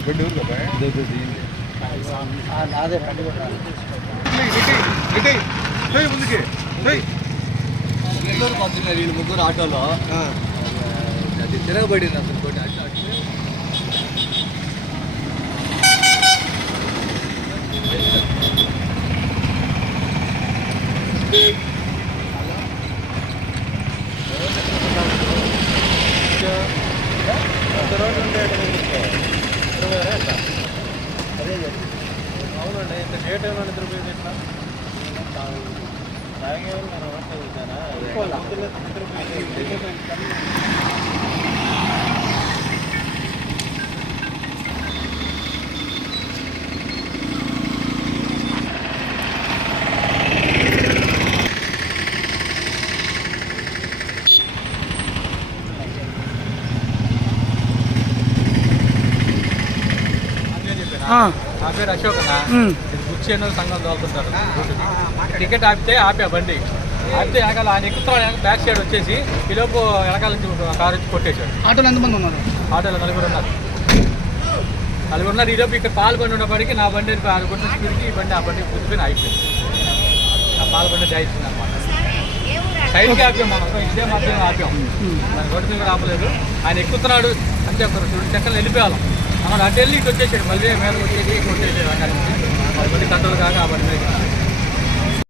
బండి ఊరు కదా నాదే బండి కూడా ముందుకి ఏయ్. ఇద్దరు పంచున్నారు వీళ్ళు ముగ్గురు ఆటోలో అది తిరగబడింది అసలు కొట్టి అట్లా అట్లా అవునండి ఇంత లేట్ ఏమైనా నిద్రపోయింది ఎట్లా నా పేరు అశోక్ బుచ్చేను సంఘం తోలుతుంటారు. టికెట్ ఆపితే ఆపా బండి. ఆపితే వెనకాల ఆయన ఎక్కుతాడు వెనక బ్యాక్ సైడ్ వచ్చేసి ఈ లోపు వెనకాల నుంచి కారు వచ్చి కొట్టేశాడు. ఆటోలో ఎంతమంది ఉన్నారు? ఆటోలో నలుగురు ఉన్నారు. నలుగురు ఉన్నారు. ఈ లోపు ఇక్కడ పాలు బండి ఉన్నప్పటికీ నా బండి ఆరు కొట్టిన స్పీడ్కి ఈ బండి ఆ బండి కూర్చుని అయిపోయింది ఆ పాల బండి జాయిస్తుంది అనమాట సైడ్కి ఆపాం మనం. ఇదే మాత్రమే ఆపాం. దాని కూడా ఆపలేదు. ఆయన ఎక్కుతున్నాడు. అంతే ఒక రెండు చెక్కలు వెళ్ళిపోయాలి అక్కడ అటు వెళ్ళి ఇటు వచ్చేసాడు మళ్ళీ మీద వచ్చేసి కొట్టేసాడు అక్కడ నుంచి. కంట్రోల్ కాక ఆ